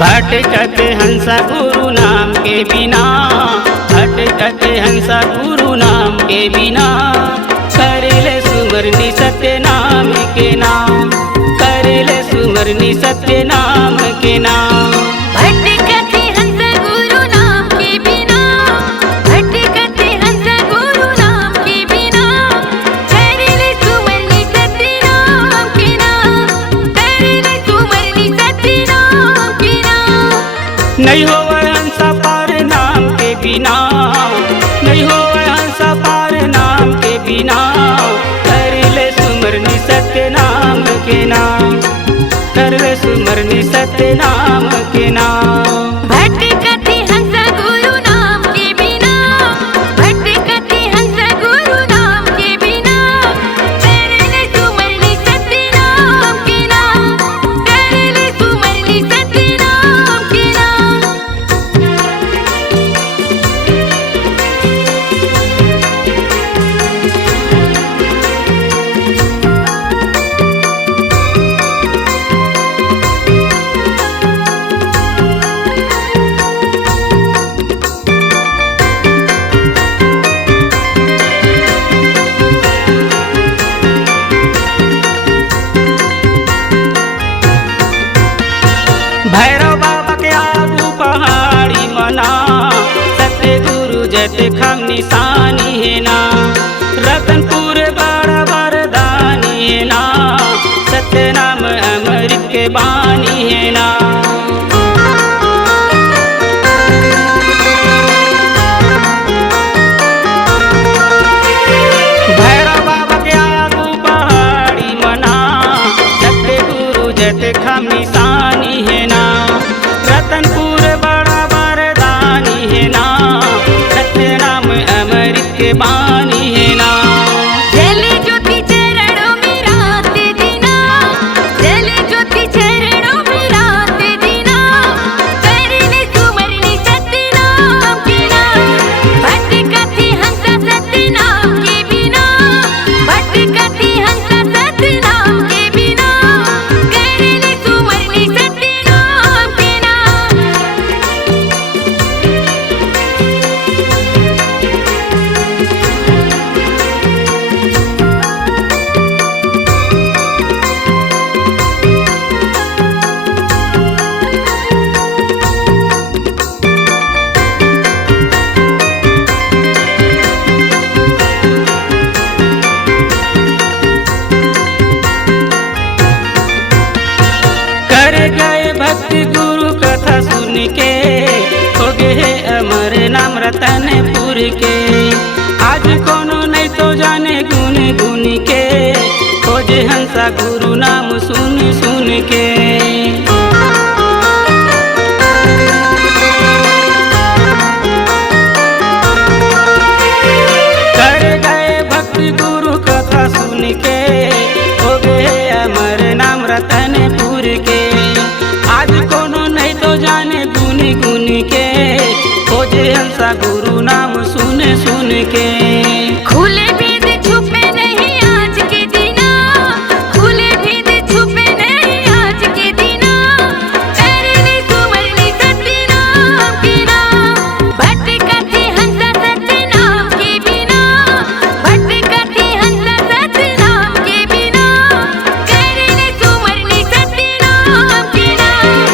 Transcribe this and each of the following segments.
भटकत हंसा गुरु नाम के बिना, भटकत हंसा गुरु नाम के बिना, करेले सुमरनी सत्य नाम के नाम, करेले सुमरनी सत्य नाम के नाम। भटकते हंस गुरु नाम के बिना, भटकते हंस गुरु नाम के बिना, करेले सुमरनी सत्य नाम के नाम, करेले सुमरनी सत्य नाम के नाम। नहीं हो हंसा पार नाम के बिना, नहीं हो हंसा पार नाम के बिना, करेले सुमरनी सत्य नाम के नाम, करेले सुमरनी सत्य नाम के नाम। भटकते हंस गुरु नाम के बिना, भटकते हंस गुरु नाम के बिना, करेले सुमरनी सत्य नाम के नाम, करेले सुमरनी सत्य नाम के नाम। भैरव बाबा के आगू पहाड़ी मना, सत्य गुरु जैते खम निशानी है ना, रतनपुर बड़ा वरदानी है ना, सत्य नाम अमृत के बानी है ना। भैरव बाबा के आगू पहाड़ी मना, सत्य गुरु जैते खम निशानी है ना, रतनपुर बड़ा वरदानी है ना, सत्य नाम अमृत के बानी है ना। जले ज्योति चरणों में रात दीना, जले ज्योति चरणों में रात दीना, करेले सुमरनी सत्य नाम के नाम। भटकते हंस सत्य नाम के बिना, भटकते हंस सत्य नाम के बिना, करेले सुमरनी सत्य नाम के नाम। कर गए भक्ति गुरु कथा सुन के, हो गए अमर नाम रतनपुर के, आज कोनो नहीं तो जाने गुन गुन के, खोजे हंसा गुरु नाम सुन सुन के। कर गए भक्ति गुरु कथा सुन के, हो गए अमर नाम रतनपुर के, आज कोनो नहीं तो जाने गुन गुन के, खोजे हंसा गुरु नाम सुन सुन के। खुले भेद छुपे नहीं आज के दिना, खुले भेद छुपे नहीं आज के दिना, करेले सुमरनी सत्य नाम के नाम। भटकते हंस सत्य नाम के बिना, भटकते हंस सत्य नाम के बिना, करेले सुमरनी सत्य नाम के नाम,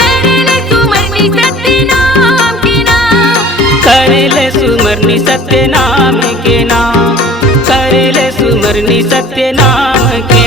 करेले सुमरनी सत्य नाम के नाम। करेले सुमरनी सत्य नाम के नाम, करेले सुमरनी सत्य नाम के